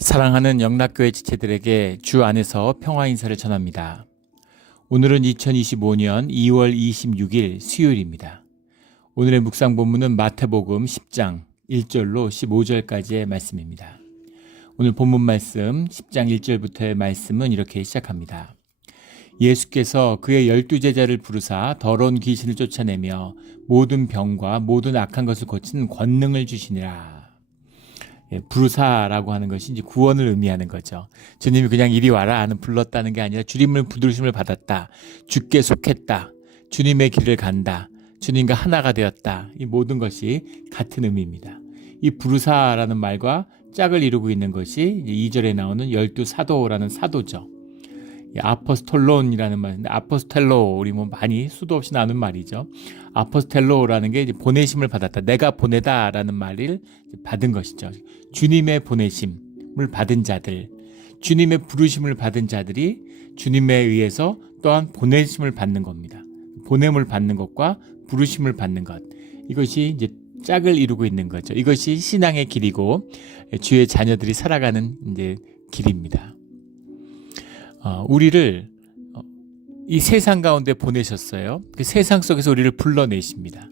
사랑하는 영락교회 지체들에게 주 안에서 평화 인사를 전합니다. 오늘은 2025년 2월 26일 수요일입니다. 오늘의 묵상 본문은 마태복음 10장 1절로 15절까지의 말씀입니다. 오늘 본문 말씀 10장 1절부터의 말씀은 이렇게 시작합니다. 예수께서 그의 12제자를 부르사 더러운 귀신을 쫓아내며 모든 병과 모든 악한 것을 고치는 권능을 주시니라. 부르사라고 하는 것이 이제 구원을 의미하는 거죠. 주님이 그냥 이리 와라 하는 불렀다는 게 아니라 주님을 부르심을 받았다. 주께 속했다. 주님의 길을 간다. 주님과 하나가 되었다. 이 모든 것이 같은 의미입니다. 이 부르사라는 말과 짝을 이루고 있는 것이 2절에 나오는 12사도라는 사도죠. 아포스톨론이라는 말인데, 아포스텔로, 우리 뭐 많이 수도 없이 나오는 말이죠. 아포스텔로라는 게 이제 보내심을 받았다. 내가 보내다라는 말을 받은 것이죠. 주님의 보내심을 받은 자들, 주님의 부르심을 받은 자들이 주님에 의해서 또한 보내심을 받는 겁니다. 보냄을 받는 것과 부르심을 받는 것. 이것이 이제 짝을 이루고 있는 거죠. 이것이 신앙의 길이고 주의 자녀들이 살아가는 이제 길입니다. 우리를 이 세상 가운데 보내셨어요. 그 세상 속에서 우리를 불러내십니다.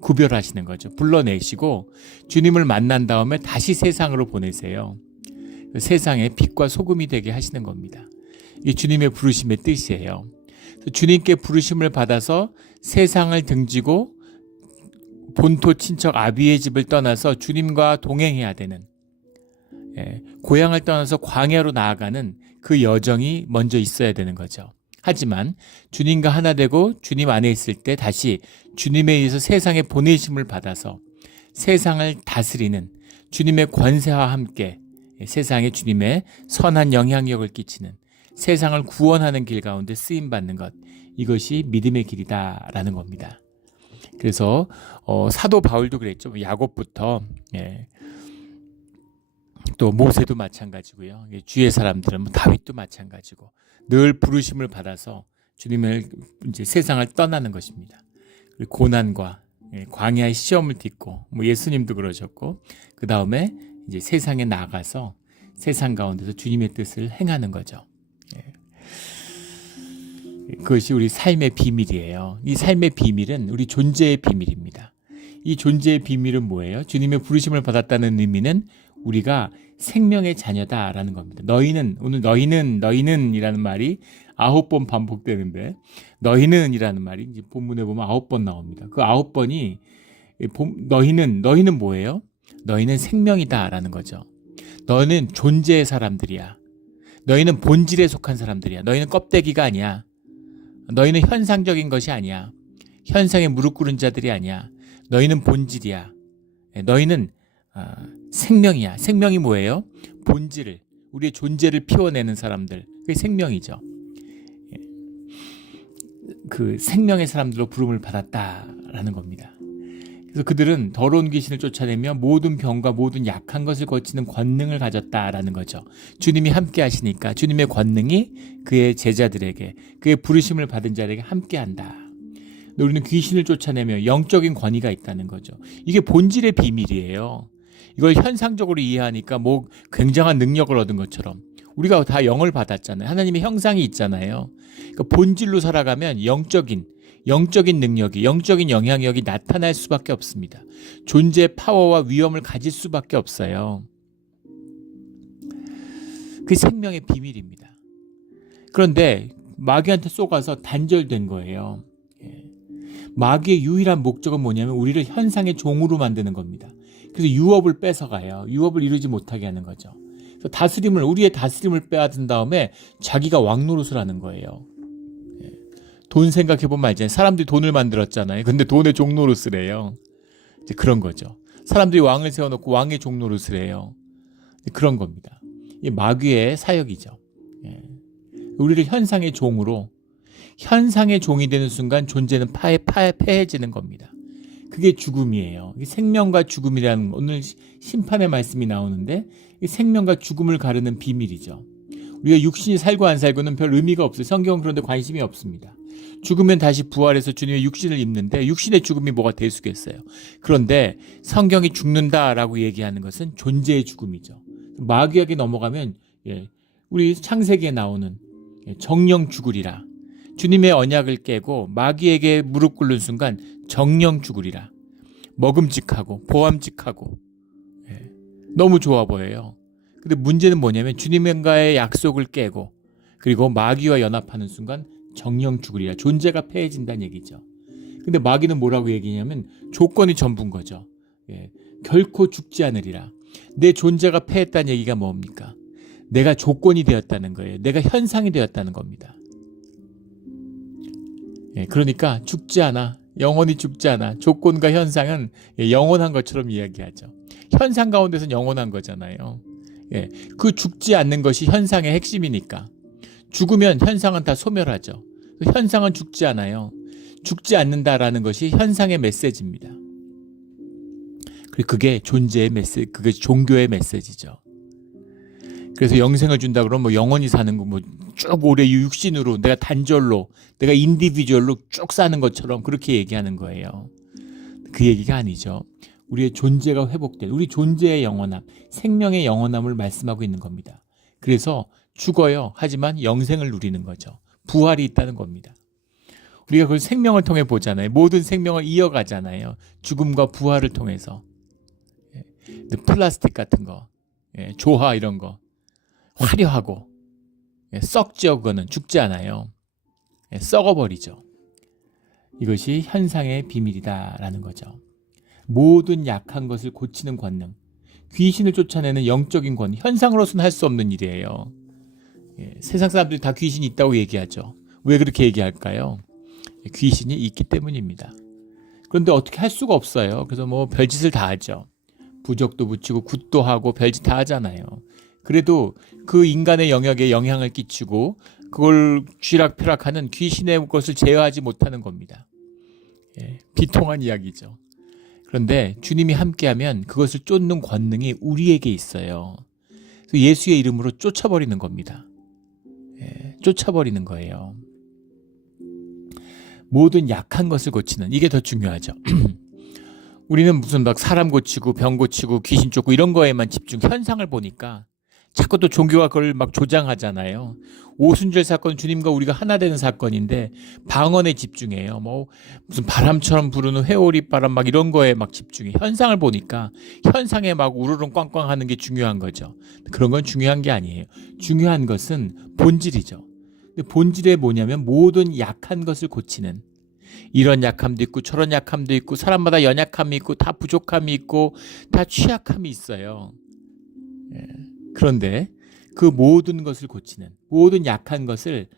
구별하시는 거죠. 불러내시고 주님을 만난 다음에 다시 세상으로 보내세요. 세상의 빛과 소금이 되게 하시는 겁니다. 이게 주님의 부르심의 뜻이에요. 주님께 부르심을 받아서 세상을 등지고 본토 친척 아비의 집을 떠나서 주님과 동행해야 되는, 고향을 떠나서 광야로 나아가는 그 여정이 먼저 있어야 되는 거죠. 하지만 주님과 하나 되고 주님 안에 있을 때 다시 주님에 의해서 세상에 보내심을 받아서 세상을 다스리는 주님의 권세와 함께 세상에 주님의 선한 영향력을 끼치는, 세상을 구원하는 길 가운데 쓰임받는 것, 이것이 믿음의 길이다라는 겁니다. 그래서 사도 바울도 그랬죠. 야곱부터 또 모세도 마찬가지고요. 주의 사람들은 다윗도 마찬가지고 늘 부르심을 받아서 주님을 이제 세상을 떠나는 것입니다. 그리고 고난과 광야의 시험을 딛고 예수님도 그러셨고 그 다음에 이제 세상에 나가서 세상 가운데서 주님의 뜻을 행하는 거죠. 그것이 우리 삶의 비밀이에요. 이 삶의 비밀은 우리 존재의 비밀입니다. 이 존재의 비밀은 뭐예요? 주님의 부르심을 받았다는 의미는 우리가 생명의 자녀다라는 겁니다. 오늘 너희는 이라는 말이 9번 반복되는데, 너희는 이라는 말이 이제 본문에 보면 9번 나옵니다. 그 9번이 너희는 뭐예요? 너희는 생명이다라는 거죠. 너는 존재의 사람들이야. 너희는 본질에 속한 사람들이야. 너희는 껍데기가 아니야. 너희는 현상적인 것이 아니야. 현상에 무릎 꿇은 자들이 아니야. 너희는 본질이야. 너희는 생명이야. 생명이 뭐예요? 본질을, 우리의 존재를 피워내는 사람들, 그게 생명이죠. 그 생명의 사람들로 부름을 받았다라는 겁니다. 그래서 그들은 더러운 귀신을 쫓아내며 모든 병과 모든 약한 것을 고치는 권능을 가졌다라는 거죠. 주님이 함께 하시니까 주님의 권능이 그의 제자들에게, 그의 부르심을 받은 자에게 함께 한다. 우리는 귀신을 쫓아내며 영적인 권위가 있다는 거죠. 이게 본질의 비밀이에요. 이걸 현상적으로 이해하니까 굉장한 능력을 얻은 것처럼, 우리가 다 영을 받았잖아요. 하나님의 형상이 있잖아요. 그러니까 본질로 살아가면 영적인 능력이, 영적인 영향력이 나타날 수밖에 없습니다. 존재의 파워와 위엄을 가질 수밖에 없어요. 그 생명의 비밀입니다. 그런데 마귀한테 쏘가서 단절된 거예요. 마귀의 유일한 목적은 뭐냐면 우리를 현상의 종으로 만드는 겁니다. 그래서 유업을 뺏어가요. 유업을 이루지 못하게 하는 거죠. 그래서 우리의 다스림을 빼앗은 다음에 자기가 왕노릇을 하는 거예요. 돈 생각해보면 알잖아요. 사람들이 돈을 만들었잖아요. 근데 돈의 종노릇을 해요. 이제 그런 거죠. 사람들이 왕을 세워놓고 왕의 종노릇을 해요. 그런 겁니다. 이게 마귀의 사역이죠. 우리를 현상의 종으로, 현상의 종이 되는 순간 존재는 패해지는 겁니다. 그게 죽음이에요. 생명과 죽음이라는, 오늘 심판의 말씀이 나오는데 생명과 죽음을 가르는 비밀이죠. 우리가 육신이 살고 안 살고는 별 의미가 없어요. 성경은 그런데 관심이 없습니다. 죽으면 다시 부활해서 주님의 육신을 입는데 육신의 죽음이 뭐가 대수겠어요. 그런데 성경이 죽는다라고 얘기하는 것은 존재의 죽음이죠. 마귀에게 넘어가면 우리 창세기에 나오는 정령 죽으리라. 주님의 언약을 깨고 마귀에게 무릎 꿇는 순간 정령 죽으리라. 먹음직하고 보암직하고 너무 좋아 보여요. 근데 문제는 뭐냐면 주님과의 약속을 깨고 그리고 마귀와 연합하는 순간 정령 죽으리라. 존재가 패해진다는 얘기죠. 근데 마귀는 뭐라고 얘기냐면 조건이 전부인 거죠. 결코 죽지 않으리라. 내 존재가 패했다는 얘기가 뭡니까? 내가 조건이 되었다는 거예요. 내가 현상이 되었다는 겁니다. 그러니까 죽지 않아. 영원히 죽지 않아. 조건과 현상은 영원한 것처럼 이야기하죠. 현상 가운데서는 영원한 거잖아요. 그 죽지 않는 것이 현상의 핵심이니까. 죽으면 현상은 다 소멸하죠. 현상은 죽지 않아요. 죽지 않는다라는 것이 현상의 메시지입니다. 그리고 그게 존재의 메시지, 그게 종교의 메시지죠. 그래서 영생을 준다 그러면 뭐 영원히 사는 거, 뭐 쭉 오래 육신으로 내가 단절로, 내가 인디비주얼로 쭉 사는 것처럼 그렇게 얘기하는 거예요. 그 얘기가 아니죠. 우리의 존재가 회복된, 우리 존재의 영원함, 생명의 영원함을 말씀하고 있는 겁니다. 그래서 죽어요. 하지만 영생을 누리는 거죠. 부활이 있다는 겁니다. 우리가 그걸 생명을 통해 보잖아요. 모든 생명을 이어가잖아요. 죽음과 부활을 통해서. 플라스틱 같은 거, 조화 이런 거 화려하고 썩죠. 그거는 죽지 않아요. 썩어버리죠. 이것이 현상의 비밀이다라는 거죠. 모든 약한 것을 고치는 권능, 귀신을 쫓아내는 영적인 권능, 현상으로서는 할 수 없는 일이에요. 세상 사람들이 다 귀신이 있다고 얘기하죠. 왜 그렇게 얘기할까요? 귀신이 있기 때문입니다. 그런데 어떻게 할 수가 없어요. 그래서 뭐 별짓을 다 하죠. 부적도 붙이고 굿도 하고 별짓 다 하잖아요. 그래도 그 인간의 영역에 영향을 끼치고 그걸 쥐락펴락하는 귀신의 것을 제어하지 못하는 겁니다. 비통한 이야기죠. 그런데 주님이 함께하면 그것을 쫓는 권능이 우리에게 있어요. 그래서 예수의 이름으로 쫓아버리는 겁니다. 쫓아버리는 거예요. 모든 약한 것을 고치는, 이게 더 중요하죠. 우리는 무슨 막 사람 고치고 병 고치고 귀신 쫓고 이런 거에만 집중, 현상을 보니까 자꾸 또 종교가 그걸 막 조장하잖아요. 오순절 사건, 주님과 우리가 하나 되는 사건인데 방언에 집중해요. 뭐 무슨 바람처럼 부르는 회오리 바람 막 이런 거에 막 집중해. 현상을 보니까 현상에 막 우르릉 꽝꽝 하는 게 중요한 거죠. 그런 건 중요한 게 아니에요. 중요한 것은 본질이죠. 근데 본질에 뭐냐면 모든 약한 것을 고치는, 이런 약함도 있고 저런 약함도 있고 사람마다 연약함이 있고 다 부족함이 있고 다 취약함이 있어요. 그런데 그 모든 것을 고치는, 모든 약한 것을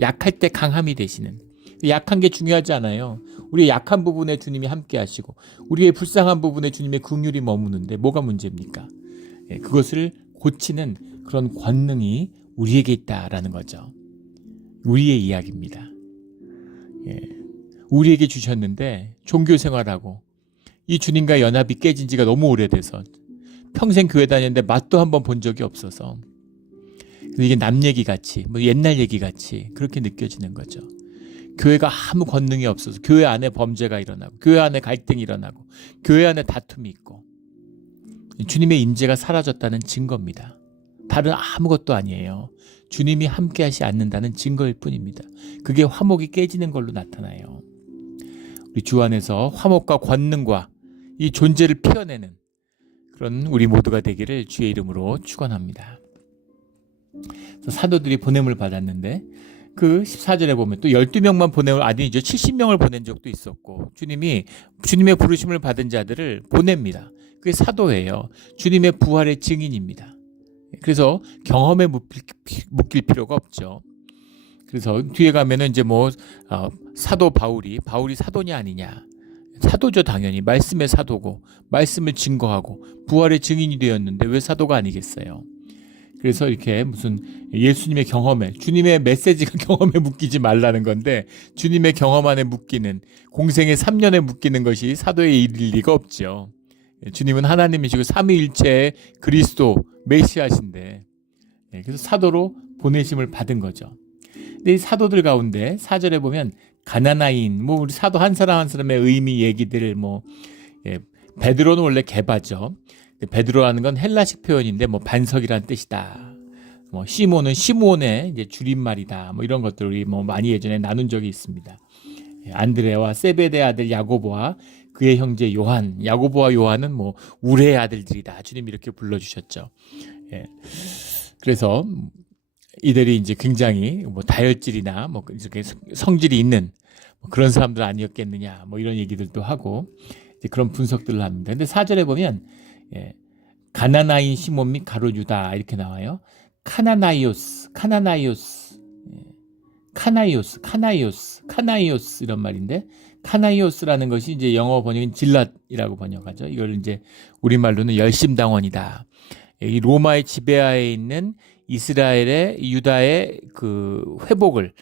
약할 때 강함이 되시는, 약한 게 중요하지 않아요. 우리의 약한 부분에 주님이 함께 하시고 우리의 불쌍한 부분에 주님의 긍휼이 머무는데 뭐가 문제입니까? 그것을 고치는 그런 권능이 우리에게 있다라는 거죠. 우리의 이야기입니다. 우리에게 주셨는데 종교 생활하고 이 주님과 연합이 깨진 지가 너무 오래돼서 평생 교회 다녔는데 맛도 한번 본 적이 없어서 이게 남 얘기 같이, 뭐 옛날 얘기 같이 그렇게 느껴지는 거죠. 교회가 아무 권능이 없어서 교회 안에 범죄가 일어나고 교회 안에 갈등이 일어나고 교회 안에 다툼이 있고 주님의 임재가 사라졌다는 증거입니다. 다른 아무것도 아니에요. 주님이 함께하지 않는다는 증거일 뿐입니다. 그게 화목이 깨지는 걸로 나타나요. 우리 주 안에서 화목과 권능과 이 존재를 피워내는 그런 우리 모두가 되기를 주의 이름으로 축원합니다. 사도들이 보냄을 받았는데 그 14절에 보면 또 12명만 보냄을, 아니죠, 70명을 보낸 적도 있었고 주님이 주님의 부르심을 받은 자들을 보냅니다. 그게 사도예요. 주님의 부활의 증인입니다. 그래서 경험에 묶일 필요가 없죠. 그래서 뒤에 가면은 이제 뭐 사도 바울이 사도냐 아니냐, 사도죠. 당연히 말씀의 사도고 말씀을 증거하고 부활의 증인이 되었는데 왜 사도가 아니겠어요? 그래서 이렇게 무슨 예수님의 경험에, 주님의 메시지가 경험에 묶이지 말라는 건데 주님의 경험 안에 묶이는, 공생의 3년에 묶이는 것이 사도의 일일 리가 없죠. 주님은 하나님이시고 삼위일체의 그리스도 메시아신데 그래서 사도로 보내심을 받은 거죠. 근데 이 사도들 가운데 4절에 보면 가나나인, 뭐 우리 사도 한 사람 한 사람의 의미 얘기들을 베드로는 원래 게바죠. 베드로라는 건 헬라식 표현인데 뭐 반석이란 뜻이다. 뭐 시몬은 시몬의 이제 줄임말이다. 뭐 이런 것들을 뭐 많이 예전에 나눈 적이 있습니다. 안드레와 세베대 아들 야고보와 그의 형제 요한, 야고보와 요한은 뭐 우레의 아들들이다. 주님 이렇게 불러주셨죠. 예. 그래서 이들이 이제 굉장히 뭐 다혈질이나 뭐 이렇게 성질이 있는 뭐 그런 사람들 아니었겠느냐. 뭐 이런 얘기들도 하고 이제 그런 분석들을 합니다. 근데 4절에 보면 예, 가나나인 시몬 및 가룟 유다 이렇게 나와요. 카나나이오스, 예, 카나이오스 이런 말인데 카나이오스라는 것이 이제 영어 번역은 질랏이라고 번역하죠. 이걸 이제 우리말로는 열심당원이다. 이 로마의 지배하에 있는 이스라엘의 유다의 그 회복을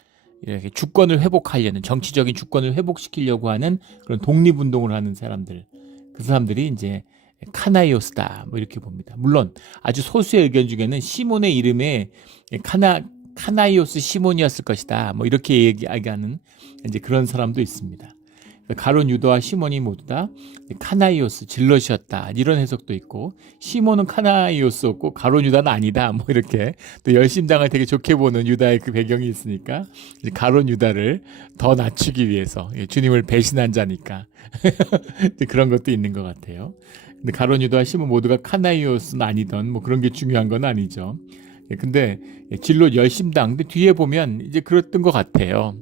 이렇게 주권을 회복하려는 정치적인 주권을 회복시키려고 하는 그런 독립운동을 하는 사람들, 그 사람들이 이제 카나이오스다 뭐 이렇게 봅니다. 물론 아주 소수의 의견 중에는 시몬의 이름에 카나이오스 시몬이었을 것이다 뭐 이렇게 얘기하는 이제 그런 사람도 있습니다. 가룟 유다와 시몬이 모두 다 카나이오스 질럿이었다 이런 해석도 있고, 시몬은 카나이오스였고 가룟 유다는 아니다 뭐 이렇게 또 열심당을 되게 좋게 보는 유다의 그 배경이 있으니까 이제 가룟 유다를 더 낮추기 위해서 주님을 배신한 자니까 그런 것도 있는 것 같아요. 근데 가룟 유다와 시몬 모두가 카나이오스는 아니던 뭐 그런 게 중요한 건 아니죠. 근데 질럿 열심당, 근데 뒤에 보면 이제 그랬던 것 같아요.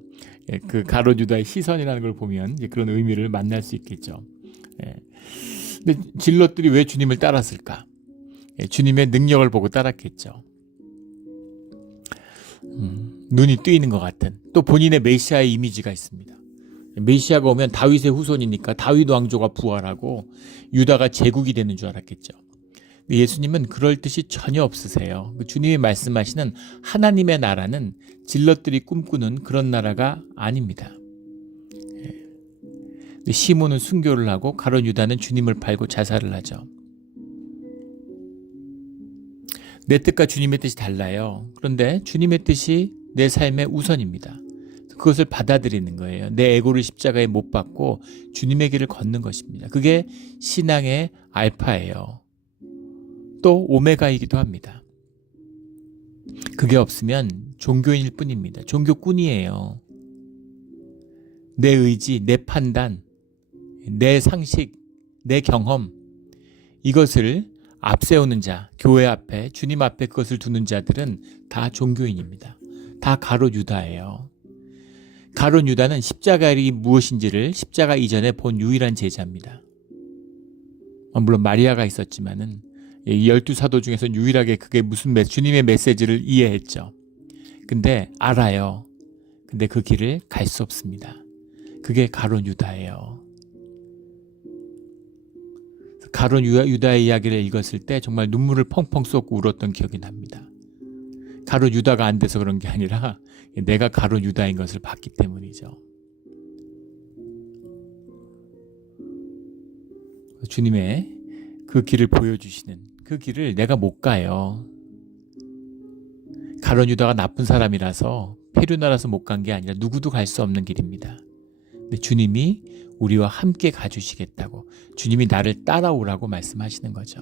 그 가룟 유다의 시선이라는 걸 보면 이제 그런 의미를 만날 수 있겠죠. 근데 질럿들이 왜 주님을 따랐을까? 주님의 능력을 보고 따랐겠죠. 눈이 뜨이는 것 같은, 또 본인의 메시아의 이미지가 있습니다. 메시아가 오면 다윗의 후손이니까 다윗 왕조가 부활하고 유다가 제국이 되는 줄 알았겠죠. 예수님은 그럴 뜻이 전혀 없으세요. 주님이 말씀하시는 하나님의 나라는 질럿들이 꿈꾸는 그런 나라가 아닙니다. 시몬은 순교를 하고 가룟 유다는 주님을 팔고 자살을 하죠. 내 뜻과 주님의 뜻이 달라요. 그런데 주님의 뜻이 내 삶의 우선입니다. 그것을 받아들이는 거예요. 내 에고를 십자가에 못 박고 주님의 길을 걷는 것입니다. 그게 신앙의 알파예요. 또 오메가이기도 합니다. 그게 없으면 종교인일 뿐입니다. 종교꾼이에요. 내 의지, 내 판단, 내 상식, 내 경험, 이것을 앞세우는 자, 교회 앞에, 주님 앞에 그것을 두는 자들은 다 종교인입니다. 다 가룟 유다예요. 가룟 유다는 십자가이 무엇인지를 십자가 이전에 본 유일한 제자입니다. 물론 마리아가 있었지만은 12사도 중에서 유일하게 그게 무슨 주님의 메시지를 이해했죠. 근데 알아요. 근데 그 길을 갈 수 없습니다. 그게 가룟 유다예요. 가룟 유다의 이야기를 읽었을 때 정말 눈물을 펑펑 쏟고 울었던 기억이 납니다. 가룟 유다가 안 돼서 그런 게 아니라 내가 가룟 유다인 것을 봤기 때문이죠. 주님의 그 길을 보여주시는 그 길을 내가 못 가요. 가룟 유다가 나쁜 사람이라서 페류나라서 못 간 게 아니라 누구도 갈 수 없는 길입니다. 근데 주님이 우리와 함께 가주시겠다고, 주님이 나를 따라오라고 말씀하시는 거죠.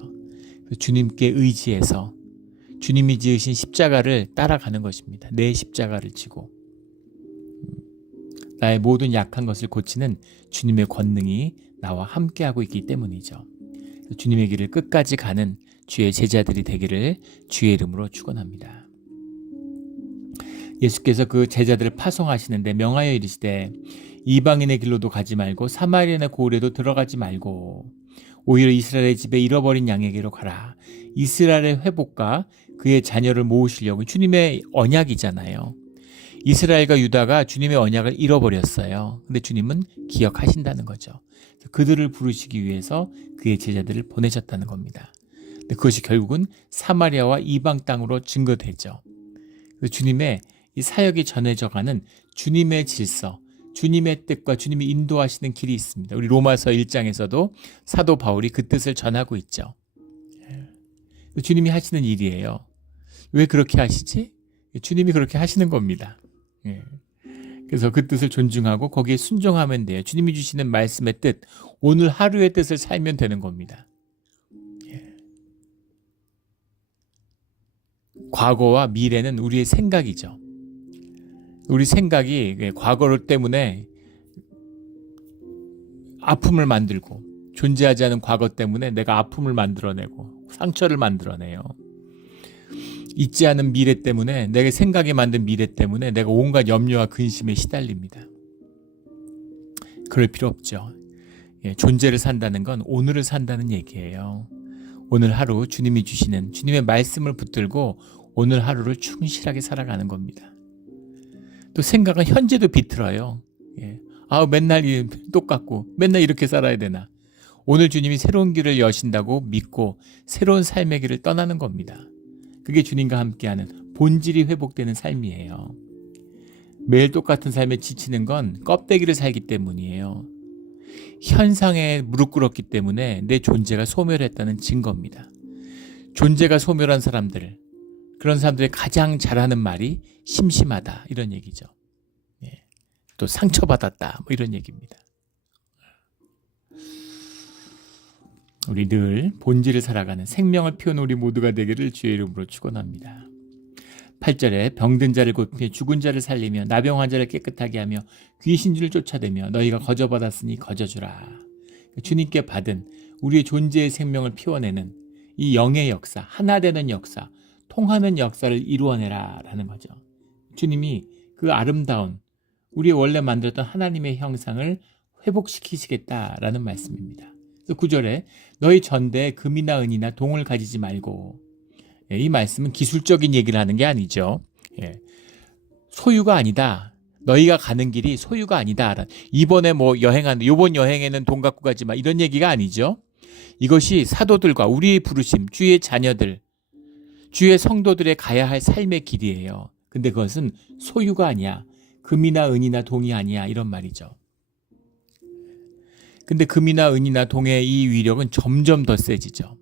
주님께 의지해서 주님이 지으신 십자가를 따라가는 것입니다. 내 십자가를 지고 나의 모든 약한 것을 고치는 주님의 권능이 나와 함께하고 있기 때문이죠. 주님의 길을 끝까지 가는 주의 제자들이 되기를 주의 이름으로 축원합니다. 예수께서 그 제자들을 파송하시는데 명하여 이르시되 이방인의 길로도 가지 말고 사마리아의 고을에도 들어가지 말고 오히려 이스라엘의 집에 잃어버린 양에게로 가라. 이스라엘의 회복과 그의 자녀를 모으시려고, 주님의 언약이잖아요. 이스라엘과 유다가 주님의 언약을 잃어버렸어요. 근데 주님은 기억하신다는 거죠. 그들을 부르시기 위해서 그의 제자들을 보내셨다는 겁니다. 근데 그것이 결국은 사마리아와 이방 땅으로 증거되죠. 주님의 이 사역이 전해져가는 주님의 질서, 주님의 뜻과 주님이 인도하시는 길이 있습니다. 우리 로마서 1장에서도 사도 바울이 그 뜻을 전하고 있죠. 주님이 하시는 일이에요. 왜 그렇게 하시지? 주님이 그렇게 하시는 겁니다. 그래서 그 뜻을 존중하고 거기에 순종하면 돼요. 주님이 주시는 말씀의 뜻, 오늘 하루의 뜻을 살면 되는 겁니다. 과거와 미래는 우리의 생각이죠. 우리 생각이 과거 때문에 아픔을 만들고, 존재하지 않은 과거 때문에 내가 아픔을 만들어내고 상처를 만들어내요. 있지 않은 미래 때문에, 내가 생각에 만든 미래 때문에 내가 온갖 염려와 근심에 시달립니다. 그럴 필요 없죠. 존재를 산다는 건 오늘을 산다는 얘기예요. 오늘 하루 주님이 주시는 주님의 말씀을 붙들고 오늘 하루를 충실하게 살아가는 겁니다. 또 생각은 현재도 비틀어요. 맨날 똑같고 맨날 이렇게 살아야 되나. 오늘 주님이 새로운 길을 여신다고 믿고 새로운 삶의 길을 떠나는 겁니다. 그게 주님과 함께하는 본질이 회복되는 삶이에요. 매일 똑같은 삶에 지치는 건 껍데기를 살기 때문이에요. 현상에 무릎 꿇었기 때문에 내 존재가 소멸했다는 증거입니다. 존재가 소멸한 사람들, 그런 사람들이 가장 잘하는 말이 심심하다, 이런 얘기죠. 또 상처받았다, 뭐 이런 얘기입니다. 우리 늘 본질을 살아가는 생명을 피우는 우리 모두가 되기를 주의 이름으로 축원합니다. 8절에 병든 자를 고치며 죽은 자를 살리며 나병 환자를 깨끗하게 하며 귀신들을 쫓아내며 너희가 거저받았으니 거저주라. 주님께 받은 우리의 존재의 생명을 피워내는 이 영의 역사, 하나 되는 역사, 통하는 역사를 이루어내라 라는 거죠. 주님이 그 아름다운 우리의 원래 만들었던 하나님의 형상을 회복시키시겠다라는 말씀입니다. 9절에 너희 전대에 금이나 은이나 동을 가지지 말고, 이 말씀은 기술적인 얘기를 하는 게 아니죠. 소유가 아니다. 너희가 가는 길이 소유가 아니다. 이번에 요번 여행에는 돈 갖고 가지 마, 이런 얘기가 아니죠. 이것이 사도들과 우리의 부르심, 주의 자녀들, 주의 성도들의 가야 할 삶의 길이에요. 근데 그것은 소유가 아니야. 금이나 은이나 동이 아니야, 이런 말이죠. 근데 금이나 은이나 동의 이 위력은 점점 더 세지죠.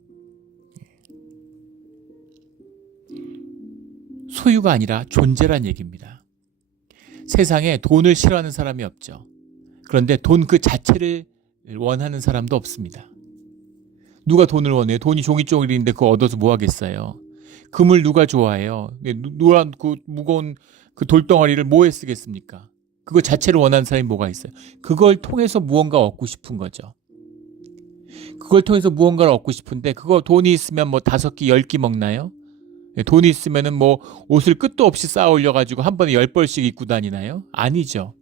소유가 아니라 존재란 얘기입니다. 세상에 돈을 싫어하는 사람이 없죠. 그런데 돈 그 자체를 원하는 사람도 없습니다. 누가 돈을 원해요? 돈이 종이조각인데 그거 얻어서 뭐 하겠어요? 금을 누가 좋아해요? 노란 그 무거운 그 돌덩어리를 뭐에 쓰겠습니까? 그거 자체를 원하는 사람이 뭐가 있어요? 그걸 통해서 무언가 얻고 싶은 거죠. 그걸 통해서 무언가를 얻고 싶은데 그거 돈이 있으면 5끼 10끼 먹나요? 돈이 있으면은 옷을 끝도 없이 쌓아 올려가지고 한 번에 10벌씩 입고 다니나요? 아니죠.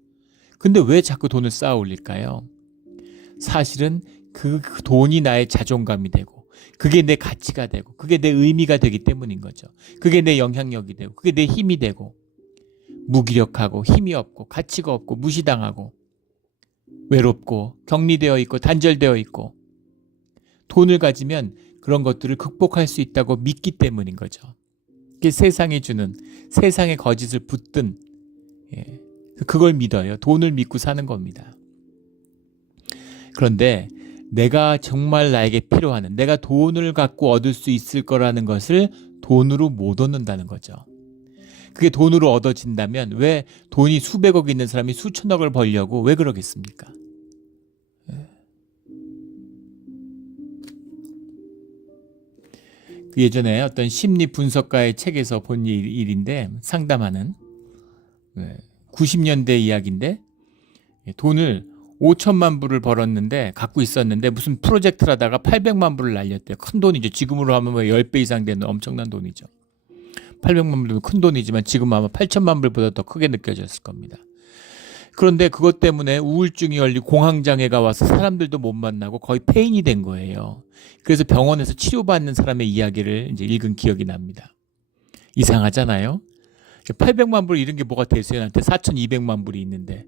근데 왜 자꾸 돈을 쌓아 올릴까요? 사실은 그 돈이 나의 자존감이 되고, 그게 내 가치가 되고, 그게 내 의미가 되기 때문인 거죠. 그게 내 영향력이 되고, 그게 내 힘이 되고, 무기력하고 힘이 없고 가치가 없고 무시당하고 외롭고 격리되어 있고 단절되어 있고, 돈을 가지면 그런 것들을 극복할 수 있다고 믿기 때문인 거죠. 그게 세상이 주는, 세상의 거짓을 붙든, 그걸 믿어요. 돈을 믿고 사는 겁니다. 그런데 내가 정말 나에게 필요한, 내가 돈을 갖고 얻을 수 있을 거라는 것을 돈으로 못 얻는다는 거죠. 그게 돈으로 얻어진다면 왜 돈이 수백억 있는 사람이 수천억을 벌려고 왜 그러겠습니까? 예전에 어떤 심리 분석가의 책에서 본 일인데, 상담하는 90년대 이야기인데, 돈을 5천만 불을 벌었는데 갖고 있었는데 무슨 프로젝트를 하다가 800만 불을 날렸대요. 큰 돈이죠. 지금으로 하면 10배 이상 되는 엄청난 돈이죠. 800만 불도 큰 돈이지만 지금 아마 8천만 불보다 더 크게 느껴졌을 겁니다. 그런데 그것 때문에 우울증이 열리고 공황장애가 와서 사람들도 못 만나고 거의 폐인이 된 거예요. 그래서 병원에서 치료받는 사람의 이야기를 이제 읽은 기억이 납니다. 이상하잖아요. 800만 불 이런 게 뭐가 되세요? 나한테 4,200만 불이 있는데,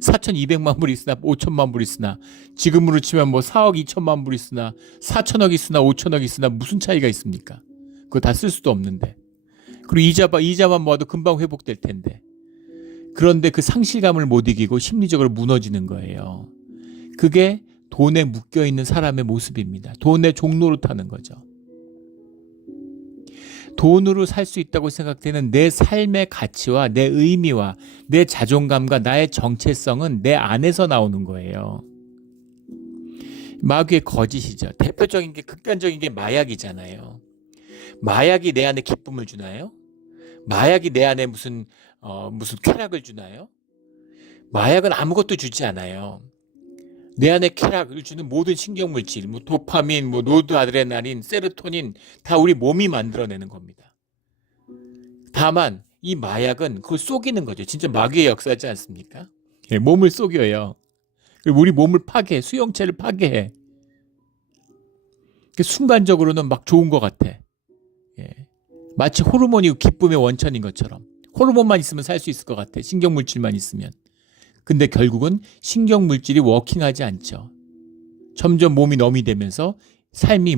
4,200만 불이 있으나 5천만 불이 있으나, 지금으로 치면 4억 2천만 불이 있으나 4천억 있으나 5천억 있으나 무슨 차이가 있습니까? 그거 다 쓸 수도 없는데. 그리고 이자만 모아도 금방 회복될 텐데. 그런데 그 상실감을 못 이기고 심리적으로 무너지는 거예요. 그게 돈에 묶여있는 사람의 모습입니다. 돈의 종로로 타는 거죠. 돈으로 살 수 있다고 생각되는 내 삶의 가치와 내 의미와 내 자존감과 나의 정체성은 내 안에서 나오는 거예요. 마귀의 거짓이죠. 대표적인 게, 극단적인 게 마약이잖아요. 마약이 내 안에 기쁨을 주나요? 마약이 내 안에 무슨 쾌락을 주나요? 마약은 아무것도 주지 않아요. 내 안에 쾌락을 주는 모든 신경물질, 뭐 도파민, 뭐 노르아드레날린, 세로토닌 다 우리 몸이 만들어내는 겁니다. 다만 이 마약은 그걸 속이는 거죠. 진짜 마귀의 역사지 않습니까? 예, 몸을 속여요. 그리고 우리 몸을 파괴해, 수용체를 파괴해. 순간적으로는 막 좋은 것 같아. 예. 마치 호르몬이 기쁨의 원천인 것처럼. 호르몬만 있으면 살 수 있을 것 같아. 신경물질만 있으면. 근데 결국은 신경물질이 워킹하지 않죠. 점점 몸이 넘이 되면서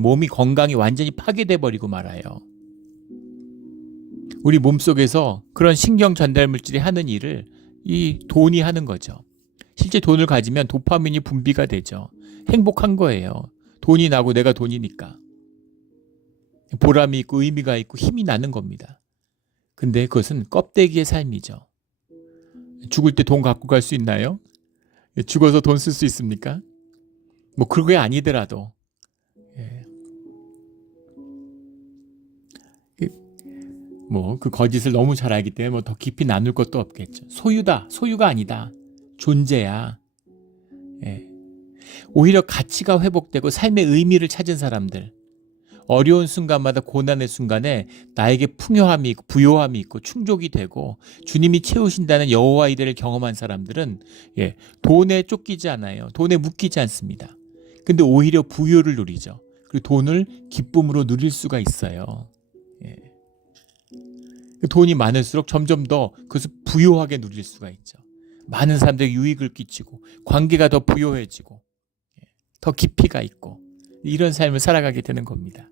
몸이 건강이 완전히 파괴돼 버리고 말아요. 우리 몸속에서 그런 신경 전달 물질이 하는 일을 이 돈이 하는 거죠. 실제 돈을 가지면 도파민이 분비가 되죠. 행복한 거예요. 돈이 나고 내가 돈이니까. 보람이 있고 의미가 있고 힘이 나는 겁니다. 근데 그것은 껍데기의 삶이죠. 죽을 때 돈 갖고 갈 수 있나요? 죽어서 돈 쓸 수 있습니까? 뭐 그게 아니더라도 뭐 그 거짓을 너무 잘 알기 때문에 뭐 더 깊이 나눌 것도 없겠죠. 소유가 아니다. 존재야. 오히려 가치가 회복되고 삶의 의미를 찾은 사람들, 어려운 순간마다 고난의 순간에 나에게 풍요함이 있고 부요함이 있고 충족이 되고 주님이 채우신다는 여호와 이레를 경험한 사람들은 돈에 쫓기지 않아요. 돈에 묶이지 않습니다. 근데 오히려 부요를 누리죠. 그리고 돈을 기쁨으로 누릴 수가 있어요. 돈이 많을수록 점점 더 그것을 부요하게 누릴 수가 있죠. 많은 사람들에게 유익을 끼치고 관계가 더 부요해지고 더 깊이가 있고 이런 삶을 살아가게 되는 겁니다.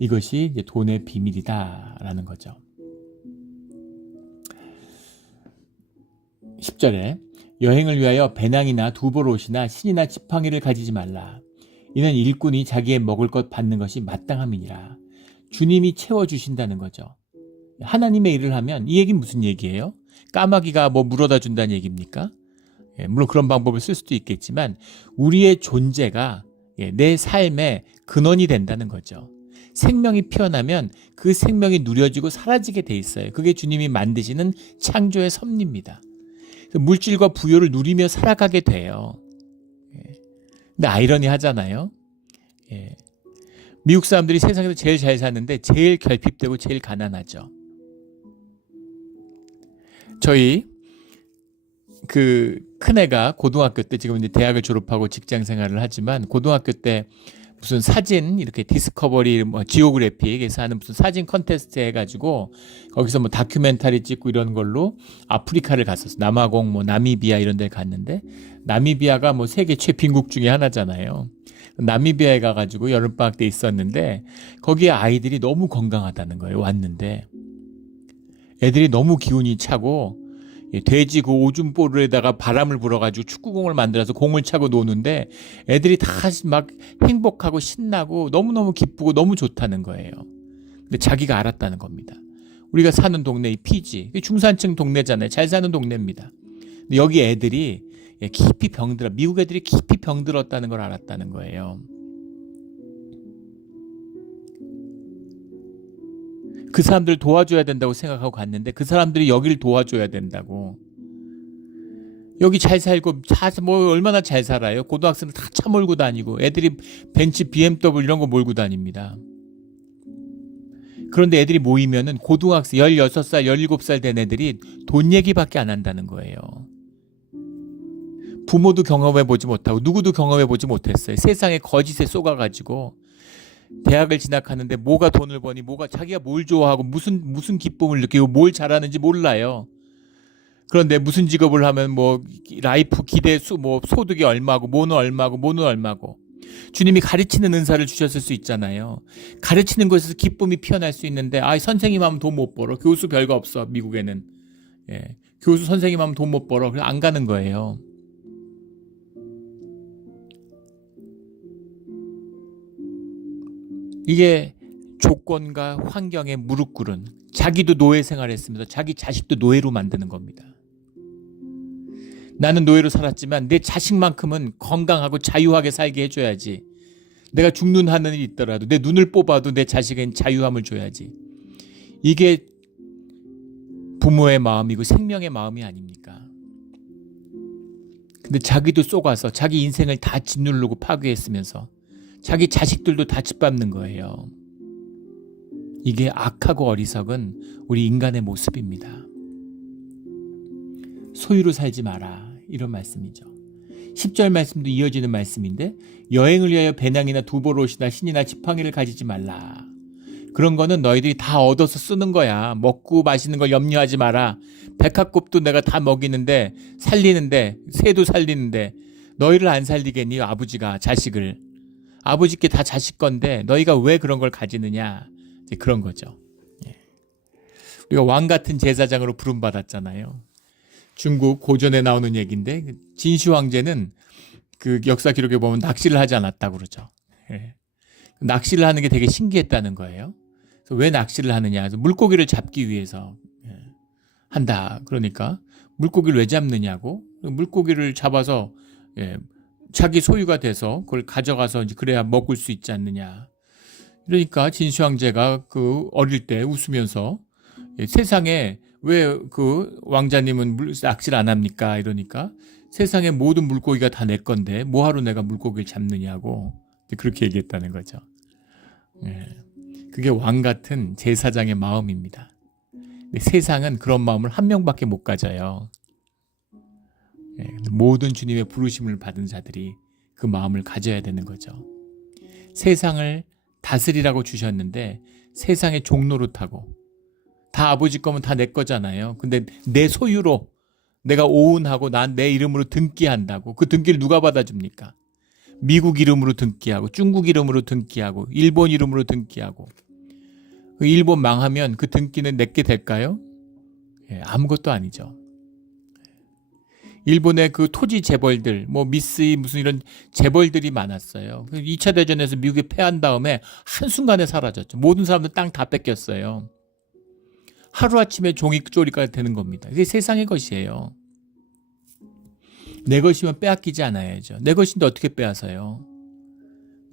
이것이 이제 돈의 비밀이다라는 거죠. 10절에 여행을 위하여 배낭이나 두보롯이나 신이나 지팡이를 가지지 말라. 이는 일꾼이 자기의 먹을 것 받는 것이 마땅함이니라. 주님이 채워주신다는 거죠. 하나님의 일을 하면 이 얘기는 무슨 얘기예요? 까마귀가 뭐 물어다 준다는 얘기입니까? 물론 그런 방법을 쓸 수도 있겠지만 우리의 존재가 내 삶의 근원이 된다는 거죠. 생명이 피어나면 그 생명이 누려지고 사라지게 돼 있어요. 그게 주님이 만드시는 창조의 섭리입니다. 물질과 부요를 누리며 살아가게 돼요. 근데 아이러니하잖아요. 미국 사람들이 세상에서 제일 잘 사는데 제일 결핍되고 제일 가난하죠. 저희 그 큰애가 고등학교 때 지금 이제 대학을 졸업하고 직장 생활을 하지만 고등학교 때 무슨 사진 이렇게 디스커버리 지오그래픽에서 하는 무슨 사진 컨테스트 해가지고 거기서 뭐 다큐멘터리 찍고 이런 걸로 아프리카를 갔었어. 남아공 뭐 나미비아 이런 데 갔는데 나미비아가 뭐 세계 최빈국 중에 하나잖아요. 나미비아에 가가지고 여름방학 때 있었는데 거기에 아이들이 너무 건강하다는 거예요. 왔는데 애들이 너무 기운이 차고 돼지 그 오줌볼에다가 바람을 불어가지고 축구공을 만들어서 공을 차고 노는데 애들이 다 막 행복하고 신나고 너무너무 기쁘고 너무 좋다는 거예요. 근데 자기가 알았다는 겁니다. 우리가 사는 동네 이 피지 중산층 동네잖아요. 잘 사는 동네입니다. 근데 여기 애들이 깊이 미국 애들이 깊이 병들었다는 걸 알았다는 거예요. 그 사람들을 도와줘야 된다고 생각하고 갔는데 그 사람들이 여기를 도와줘야 된다고. 여기 잘 살고 뭐 얼마나 잘 살아요. 고등학생들 다 차 몰고 다니고 애들이 벤츠 BMW 이런 거 몰고 다닙니다. 그런데 애들이 모이면은 고등학생 16살 17살 된 애들이 돈 얘기밖에 안 한다는 거예요. 부모도 경험해보지 못하고 누구도 경험해보지 못했어요. 세상에 거짓에 쏘가가지고 대학을 진학하는데 뭐가 돈을 버니 뭐가 자기가 뭘 좋아하고 무슨 기쁨을 느끼고 뭘 잘하는지 몰라요. 그런데 무슨 직업을 하면 뭐 라이프 기대 뭐 소득이 얼마고 뭐는 얼마고 주님이 가르치는 은사를 주셨을 수 있잖아요. 가르치는 것에서 기쁨이 피어날 수 있는데 선생님 하면 돈 못 벌어. 교수 별거 없어 미국에는. 교수 선생님 하면 돈 못 벌어. 그래서 안 가는 거예요. 이게 조건과 환경에 무릎 꿇은 자기도 노예 생활했으면서 자기 자식도 노예로 만드는 겁니다. 나는 노예로 살았지만 내 자식만큼은 건강하고 자유하게 살게 해줘야지. 내가 죽는 한이 있더라도 내 눈을 뽑아도 내 자식엔 자유함을 줘야지. 이게 부모의 마음이고 생명의 마음이 아닙니까? 근데 자기도 쏘가서 자기 인생을 다 짓누르고 파괴했으면서 자기 자식들도 다 짓밟는 거예요. 이게 악하고 어리석은 우리 인간의 모습입니다. 소유로 살지 마라, 이런 말씀이죠. 10절 말씀도 이어지는 말씀인데, 여행을 위하여 배낭이나 두보롯이나 신이나 지팡이를 가지지 말라. 그런 거는 너희들이 다 얻어서 쓰는 거야. 먹고 마시는 걸 염려하지 마라. 백합곱도 내가 다 먹이는데, 살리는데, 새도 살리는데 너희를 안 살리겠니? 아버지가 자식을. 아버지께 다 자식 건데 너희가 왜 그런 걸 가지느냐, 그런 거죠. 우리가 왕 같은 제사장으로 부름받았잖아요. 중국 고전에 나오는 얘기인데, 진시 황제는 그 역사 기록에 보면 낚시를 하지 않았다고 그러죠. 낚시를 하는 게 되게 신기했다는 거예요. 그래서 왜 낚시를 하느냐, 그래서 물고기를 잡기 위해서 한다. 그러니까 물고기를 왜 잡느냐고, 물고기를 잡아서 자기 소유가 돼서 그걸 가져가서 이제 그래야 먹을 수 있지 않느냐. 그러니까 진시 황제가 그 어릴 때 웃으면서 세상에 왜 그 왕자님은 낚시를 안 합니까? 이러니까 세상의 모든 물고기가 다 내 건데 뭐하러 내가 물고기를 잡느냐고 그렇게 얘기했다는 거죠. 그게 왕 같은 제사장의 마음입니다. 근데 세상은 그런 마음을 한 명밖에 못 가져요. 모든 주님의 부르심을 받은 자들이 그 마음을 가져야 되는 거죠. 세상을 다스리라고 주셨는데 세상의 종노릇하고, 다 아버지 거면 다 내 거잖아요. 근데 내 소유로 내가 오운하고 난 내 이름으로 등기한다고. 그 등기를 누가 받아줍니까? 미국 이름으로 등기하고, 중국 이름으로 등기하고, 일본 이름으로 등기하고. 일본 망하면 그 등기는 내게 될까요? 아무것도 아니죠. 일본의 그 토지 재벌들, 뭐 미쓰이 무슨 이런 재벌들이 많았어요. 2차 대전에서 미국이 패한 다음에 한순간에 사라졌죠. 모든 사람들 땅 다 뺏겼어요. 하루아침에 종이쪼리가 되는 겁니다. 이게 세상의 것이에요. 내 것이면 빼앗기지 않아야죠. 내 것인데 어떻게 빼앗아요?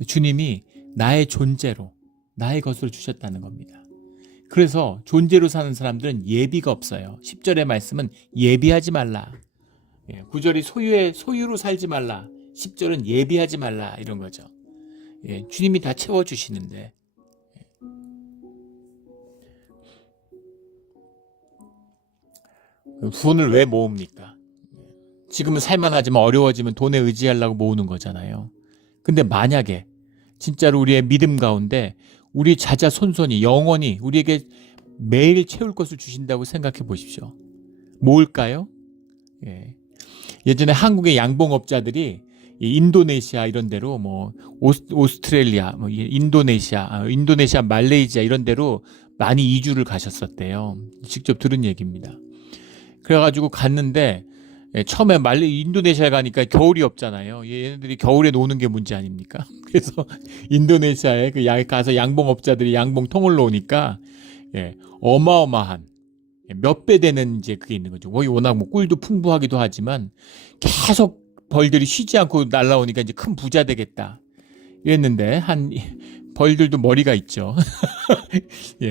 주님이 나의 존재로, 나의 것으로 주셨다는 겁니다. 그래서 존재로 사는 사람들은 예비가 없어요. 10절의 말씀은 예비하지 말라. 9절이 소유로 살지 말라. 10절은 예비하지 말라, 이런 거죠. 주님이 다 채워주시는데. 돈을 왜 모읍니까? 지금은 살만하지만 어려워지면 돈에 의지하려고 모으는 거잖아요. 근데 만약에 진짜로 우리의 믿음 가운데 우리 자자손손이 영원히 우리에게 매일 채울 것을 주신다고 생각해 보십시오. 뭘까요? 예전에 한국의 양봉업자들이 인도네시아 이런 데로, 뭐 오스트레일리아, 뭐 인도네시아, 말레이시아 이런 데로 많이 이주를 가셨었대요. 직접 들은 얘기입니다. 그래가지고 갔는데 처음에 인도네시아에 가니까 겨울이 없잖아요. 얘네들이 겨울에 노는 게 문제 아닙니까? 그래서 인도네시아에 가서 양봉업자들이 양봉통을 놓으니까 어마어마한 몇 배 되는 이제 그게 있는 거죠. 거기 워낙 뭐 꿀도 풍부하기도 하지만 계속 벌들이 쉬지 않고 날라오니까 이제 큰 부자 되겠다 이랬는데, 벌들도 머리가 있죠.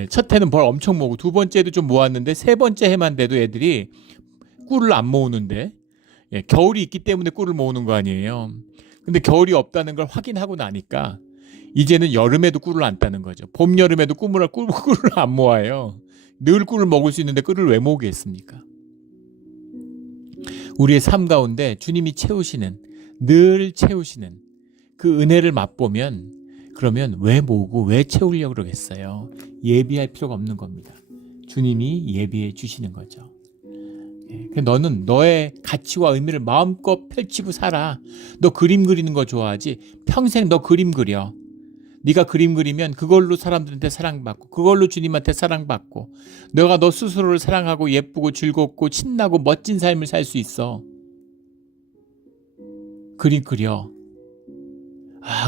첫 해는 벌 엄청 모으고 두 번째도 좀 모았는데 세 번째 해만 돼도 애들이 꿀을 안 모으는데, 겨울이 있기 때문에 꿀을 모으는 거 아니에요. 근데 겨울이 없다는 걸 확인하고 나니까 이제는 여름에도 꿀을 안 따는 거죠. 봄, 여름에도 꿀을 안 모아요. 늘 꿀을 먹을 수 있는데 꿀을 왜 모으겠습니까? 우리의 삶 가운데 주님이 늘 채우시는 그 은혜를 맛보면, 그러면 왜 모으고 왜 채우려고 그러겠어요? 예비할 필요가 없는 겁니다. 주님이 예비해 주시는 거죠. 너는 너의 가치와 의미를 마음껏 펼치고 살아. 너 그림 그리는 거 좋아하지? 평생 너 그림 그려. 네가 그림 그리면 그걸로 사람들한테 사랑받고, 그걸로 주님한테 사랑받고, 너가 너 스스로를 사랑하고 예쁘고 즐겁고 신나고 멋진 삶을 살 수 있어. 그림 그려.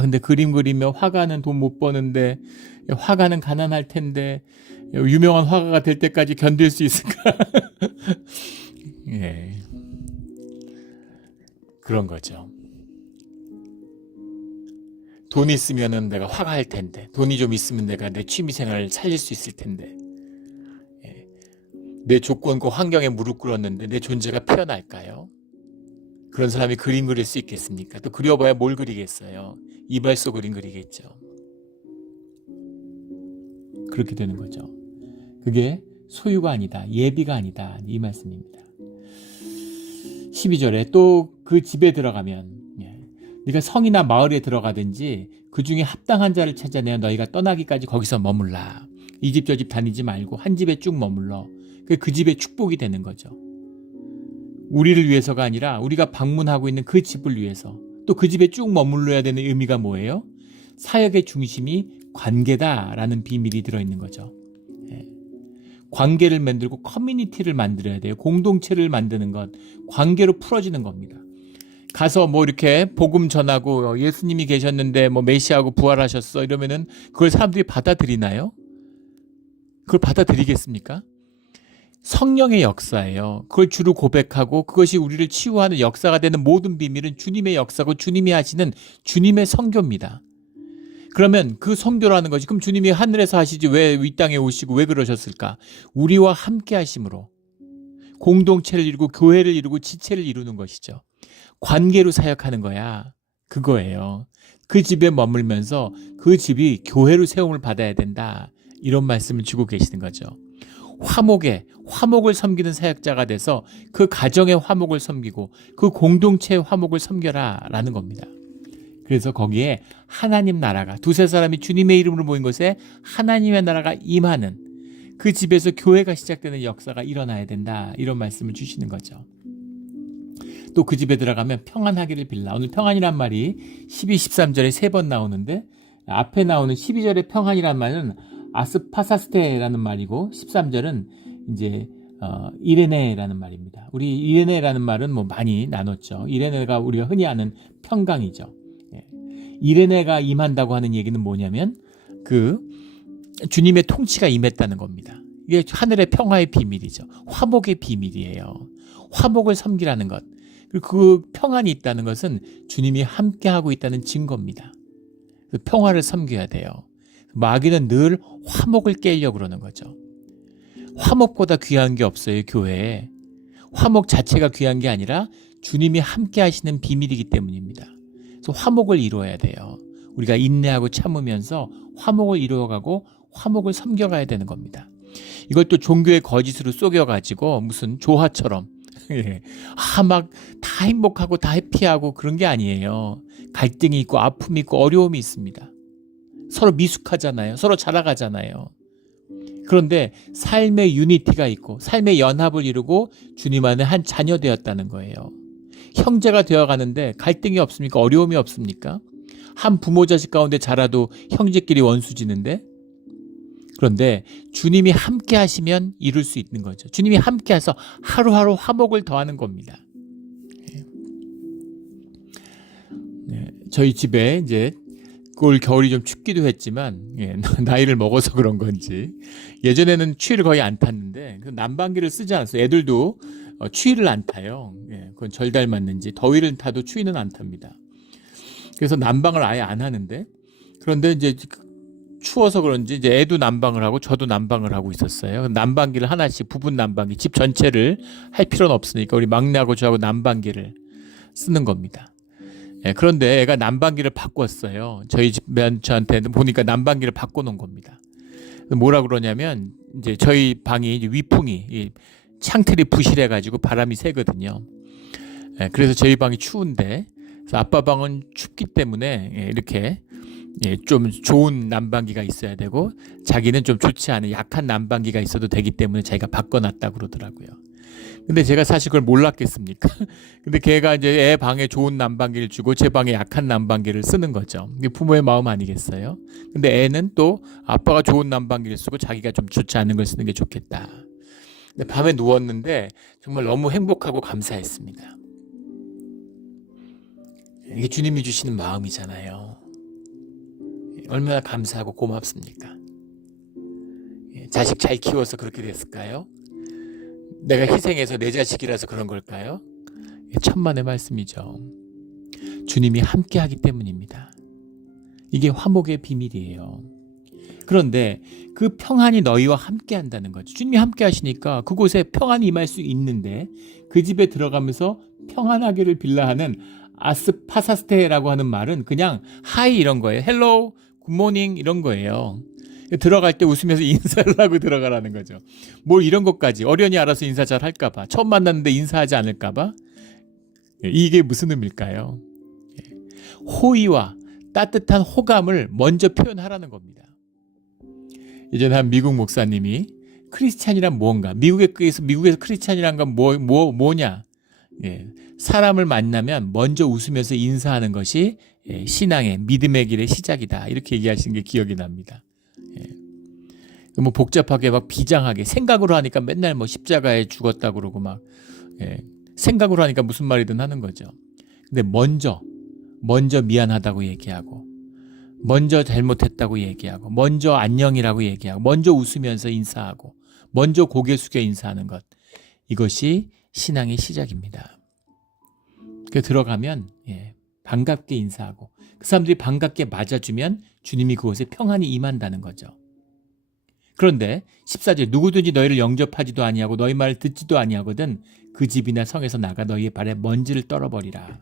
근데 그림 그리면 화가는 돈 못 버는데, 화가는 가난할 텐데, 유명한 화가가 될 때까지 견딜 수 있을까? 그런 거죠. 돈 있으면은 내가 화가할 텐데, 돈이 좀 있으면 내가 내 취미생활을 살릴 수 있을 텐데, 예. 내 조건과 환경에 무릎 꿇었는데 내 존재가 피어날까요? 그런 사람이 그림 그릴 수 있겠습니까? 또 그려봐야 뭘 그리겠어요? 이발소 그림 그리겠죠. 그렇게 되는 거죠. 그게 소유가 아니다, 예비가 아니다, 이 말씀입니다. 12절에 또 그 집에 들어가면, 네가 성이나 마을에 들어가든지 그 중에 합당한 자를 찾아내어 너희가 떠나기까지 거기서 머물라. 이 집 저 집 다니지 말고 한 집에 쭉 머물러. 그 집의 축복이 되는 거죠. 우리를 위해서가 아니라 우리가 방문하고 있는 그 집을 위해서, 또 그 집에 쭉 머물러야 되는 의미가 뭐예요? 사역의 중심이 관계다라는 비밀이 들어있는 거죠. 관계를 만들고 커뮤니티를 만들어야 돼요. 공동체를 만드는 것, 관계로 풀어지는 겁니다. 가서 뭐 이렇게 복음 전하고 예수님이 계셨는데 뭐 메시아하고 부활하셨어 이러면은 그걸 사람들이 받아들이나요? 그걸 받아들이겠습니까? 성령의 역사예요. 그걸 주로 고백하고 그것이 우리를 치유하는 역사가 되는 모든 비밀은 주님의 역사고 주님이 하시는 주님의 선교입니다. 그러면 그 선교라는 것이, 그럼 주님이 하늘에서 하시지 왜 이 땅에 오시고 왜 그러셨을까? 우리와 함께 하심으로 공동체를 이루고 교회를 이루고 지체를 이루는 것이죠. 관계로 사역하는 거야. 그거예요. 그 집에 머물면서 그 집이 교회로 세움을 받아야 된다. 이런 말씀을 주고 계시는 거죠. 화목을 섬기는 사역자가 돼서 그 가정의 화목을 섬기고 그 공동체의 화목을 섬겨라 라는 겁니다. 그래서 거기에 하나님 나라가, 두세 사람이 주님의 이름으로 모인 곳에 하나님의 나라가 임하는 그 집에서 교회가 시작되는 역사가 일어나야 된다, 이런 말씀을 주시는 거죠. 또 그 집에 들어가면 평안하기를 빌라. 오늘 평안이란 말이 12, 13절에 3번 나오는데, 앞에 나오는 12절의 평안이란 말은 아스파사스테라는 말이고 13절은 이제 이레네라는 말입니다. 우리 이레네라는 말은 뭐 많이 나눴죠. 이레네가 우리가 흔히 아는 평강이죠. 이레네가 임한다고 하는 얘기는 뭐냐면 그 주님의 통치가 임했다는 겁니다. 이게 하늘의 평화의 비밀이죠. 화목의 비밀이에요. 화목을 섬기라는 것. 그리고 그 평안이 있다는 것은 주님이 함께하고 있다는 증거입니다. 그 평화를 섬겨야 돼요. 마귀는 늘 화목을 깨려고 그러는 거죠. 화목보다 귀한 게 없어요, 교회에. 화목 자체가 귀한 게 아니라 주님이 함께 하시는 비밀이기 때문입니다. 그래서 화목을 이루어야 돼요. 우리가 인내하고 참으면서 화목을 이루어가고 화목을 섬겨가야 되는 겁니다. 이걸 또 종교의 거짓으로 속여가지고 무슨 조화처럼 막 다 행복하고 다 해피하고 그런 게 아니에요. 갈등이 있고 아픔이 있고 어려움이 있습니다. 서로 미숙하잖아요. 서로 자라가잖아요. 그런데 삶의 유니티가 있고 삶의 연합을 이루고 주님 안에 한 자녀 되었다는 거예요. 형제가 되어가는데 갈등이 없습니까? 어려움이 없습니까? 한 부모 자식 가운데 자라도 형제끼리 원수지는데, 그런데 주님이 함께 하시면 이룰 수 있는 거죠. 주님이 함께 해서 하루하루 화목을 더하는 겁니다. 저희 집에 이제 올 겨울이 좀 춥기도 했지만 나이를 먹어서 그런 건지 예전에는 추위를 거의 안 탔는데 난방기를 쓰지 않았어요. 애들도 추위를 안 타요. 그건 절 닮았는지 더위를 타도 추위는 안 탑니다. 그래서 난방을 아예 안 하는데, 그런데 이제 추워서 그런지 이제 애도 난방을 하고 저도 난방을 하고 있었어요. 난방기를 하나씩, 부분 난방기, 집 전체를 할 필요는 없으니까 우리 막내하고 저하고 난방기를 쓰는 겁니다. 그런데 애가 난방기를 바꿨어요. 저희 집에 저한테 보니까 난방기를 바꿔놓은 겁니다. 뭐라 그러냐면 이제 저희 방이 이제 위풍이 창틀이 부실해가지고 바람이 새거든요. 그래서 저희 방이 추운데, 그래서 아빠 방은 춥기 때문에 이렇게 좀 좋은 난방기가 있어야 되고 자기는 좀 좋지 않은 약한 난방기가 있어도 되기 때문에 자기가 바꿔놨다고 그러더라고요. 근데 제가 사실 그걸 몰랐겠습니까? 근데 걔가 이제 애 방에 좋은 난방기를 주고 제 방에 약한 난방기를 쓰는 거죠. 이게 부모의 마음 아니겠어요? 근데 애는 또 아빠가 좋은 난방기를 쓰고 자기가 좀 좋지 않은 걸 쓰는 게 좋겠다. 근데 밤에 누웠는데 정말 너무 행복하고 감사했습니다. 이게 주님이 주시는 마음이잖아요. 얼마나 감사하고 고맙습니까? 자식 잘 키워서 그렇게 됐을까요? 내가 희생해서 내 자식이라서 그런 걸까요? 천만의 말씀이죠. 주님이 함께 하기 때문입니다. 이게 화목의 비밀이에요. 그런데 그 평안이 너희와 함께 한다는 거죠. 주님이 함께 하시니까 그곳에 평안이 임할 수 있는데 그 집에 들어가면서 평안하기를 빌라하는 아스파사스테라고 하는 말은 그냥 하이 이런 거예요. 헬로우, 굿모닝 이런 거예요. 들어갈 때 웃으면서 인사를 하고 들어가라는 거죠. 뭘 이런 것까지 어련히 알아서 인사 잘 할까봐, 처음 만났는데 인사하지 않을까봐. 이게 무슨 의미일까요? 호의와 따뜻한 호감을 먼저 표현하라는 겁니다. 예전에 한 미국 목사님이 크리스찬이란 뭔가, 미국에서 크리스찬이란 건 뭐냐? 사람을 만나면 먼저 웃으면서 인사하는 것이 신앙의 믿음의 길의 시작이다. 이렇게 얘기하시는 게 기억이 납니다. 뭐 복잡하게 막 비장하게 생각으로 하니까 맨날 뭐 십자가에 죽었다 그러고 막 생각으로 하니까 무슨 말이든 하는 거죠. 근데 먼저 미안하다고 얘기하고, 먼저 잘못했다고 얘기하고, 먼저 안녕이라고 얘기하고, 먼저 웃으면서 인사하고, 먼저 고개 숙여 인사하는 것, 이것이 신앙의 시작입니다. 들어가면 반갑게 인사하고 그 사람들이 반갑게 맞아주면 주님이 그곳에 평안이 임한다는 거죠. 그런데 14절 누구든지 너희를 영접하지도 아니하고 너희 말을 듣지도 아니하거든 그 집이나 성에서 나가 너희의 발에 먼지를 떨어버리라.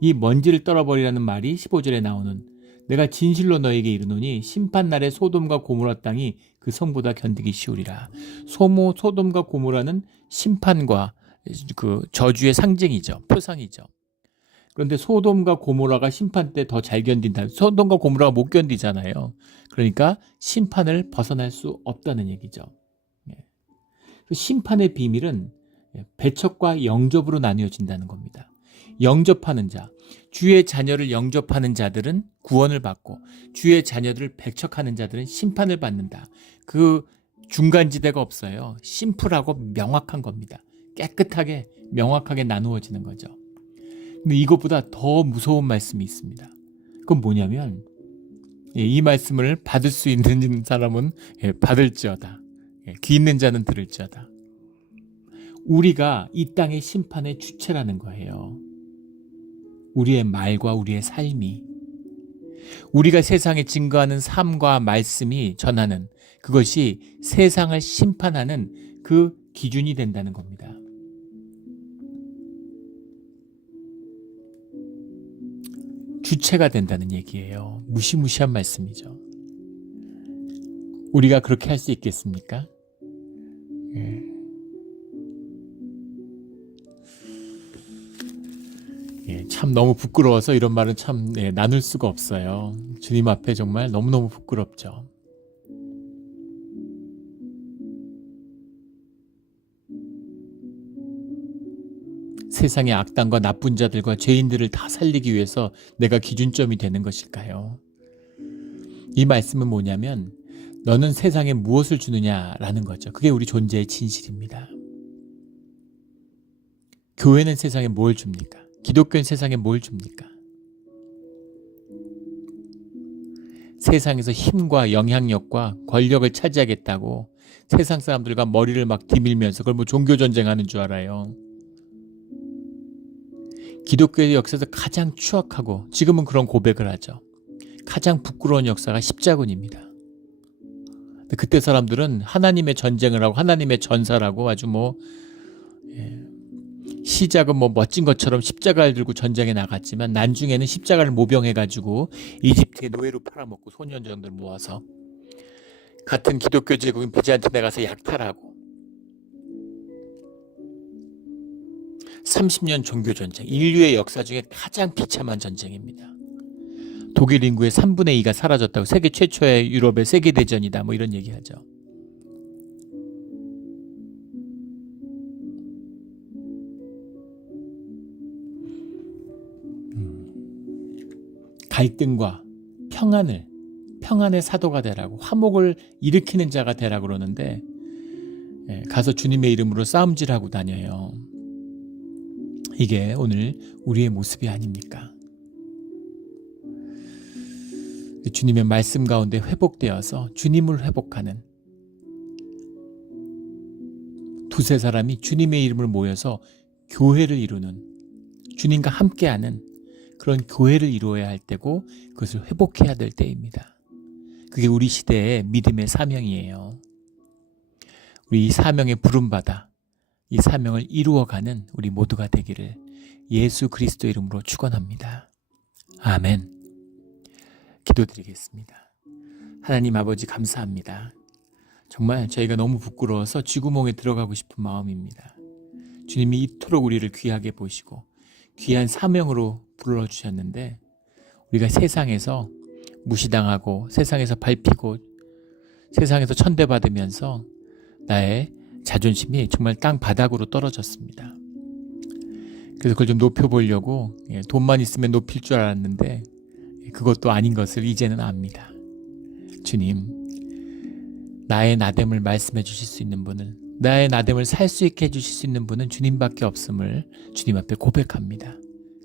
이 먼지를 떨어버리라는 말이 15절에 나오는 내가 진실로 너희에게 이르노니 심판날에 소돔과 고모라 땅이 그 성보다 견디기 쉬우리라. 소돔과 고모라는 심판과 그 저주의 상징이죠. 표상이죠. 그런데 소돔과 고모라가 심판 때 더 잘 견딘다. 소돔과 고모라가 못 견디잖아요. 그러니까 심판을 벗어날 수 없다는 얘기죠. 심판의 비밀은 배척과 영접으로 나뉘어진다는 겁니다. 영접하는 자, 주의 자녀를 영접하는 자들은 구원을 받고 주의 자녀들을 배척하는 자들은 심판을 받는다. 그 중간지대가 없어요. 심플하고 명확한 겁니다. 깨끗하게 명확하게 나누어지는 거죠. 근데 이것보다 더 무서운 말씀이 있습니다. 그건 뭐냐면 이 말씀을 받을 수 있는 사람은 받을지어다. 귀 있는 자는 들을지어다. 우리가 이 땅의 심판의 주체라는 거예요. 우리의 말과 우리의 삶이, 우리가 세상에 증거하는 삶과 말씀이 전하는 그것이 세상을 심판하는 그 기준이 된다는 겁니다. 주체가 된다는 얘기예요. 무시무시한 말씀이죠. 우리가 그렇게 할 수 있겠습니까? 참 너무 부끄러워서 이런 말은 참 나눌 수가 없어요. 주님 앞에 정말 너무너무 부끄럽죠. 세상의 악당과 나쁜 자들과 죄인들을 다 살리기 위해서 내가 기준점이 되는 것일까요? 이 말씀은 뭐냐면 너는 세상에 무엇을 주느냐라는 거죠. 그게 우리 존재의 진실입니다. 교회는 세상에 뭘 줍니까? 기독교는 세상에 뭘 줍니까? 세상에서 힘과 영향력과 권력을 차지하겠다고 세상 사람들과 머리를 막 디밀면서 그걸 뭐 종교전쟁하는 줄 알아요. 기독교의 역사에서 가장 추악하고 지금은 그런 고백을 하죠. 가장 부끄러운 역사가 십자군입니다. 그때 사람들은 하나님의 전쟁을 하고 하나님의 전사라고 아주 시작은 멋진 것처럼 십자가를 들고 전쟁에 나갔지만 나중에는 십자가를 모병해가지고 이집트의 노예로 팔아먹고 소년정들 모아서 같은 기독교 제국인 비잔틴에 가서 약탈하고 30년 종교전쟁, 인류의 역사 중에 가장 비참한 전쟁입니다. 독일 인구의 3분의 2가 사라졌다고 세계 최초의 유럽의 세계대전이다 이런 얘기하죠. 갈등과 평안의 사도가 되라고 화목을 일으키는 자가 되라고 그러는데 가서 주님의 이름으로 싸움질하고 다녀요. 이게 오늘 우리의 모습이 아닙니까? 주님의 말씀 가운데 회복되어서 주님을 회복하는 두세 사람이 주님의 이름을 모여서 교회를 이루는 주님과 함께하는 그런 교회를 이루어야 할 때고 그것을 회복해야 될 때입니다. 그게 우리 시대의 믿음의 사명이에요. 우리 이 사명에 부름받아 이 사명을 이루어가는 우리 모두가 되기를 예수 그리스도 이름으로 축원합니다. 아멘. 기도드리겠습니다. 하나님 아버지 감사합니다. 정말 저희가 너무 부끄러워서 쥐구멍에 들어가고 싶은 마음입니다. 주님이 이토록 우리를 귀하게 보시고 귀한 사명으로 불러주셨는데 우리가 세상에서 무시당하고 세상에서 밟히고 세상에서 천대받으면서 나의 자존심이 정말 땅 바닥으로 떨어졌습니다. 그래서 그걸 좀 높여보려고 돈만 있으면 높일 줄 알았는데 그것도 아닌 것을 이제는 압니다. 주님, 나의 나됨을 말씀해 주실 수 있는 분은, 나의 나됨을 살 수 있게 해주실 수 있는 분은 주님밖에 없음을 주님 앞에 고백합니다.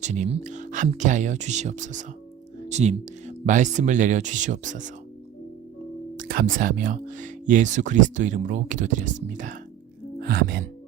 주님, 함께하여 주시옵소서. 주님, 말씀을 내려 주시옵소서. 감사하며 예수 그리스도 이름으로 기도드렸습니다. 아멘.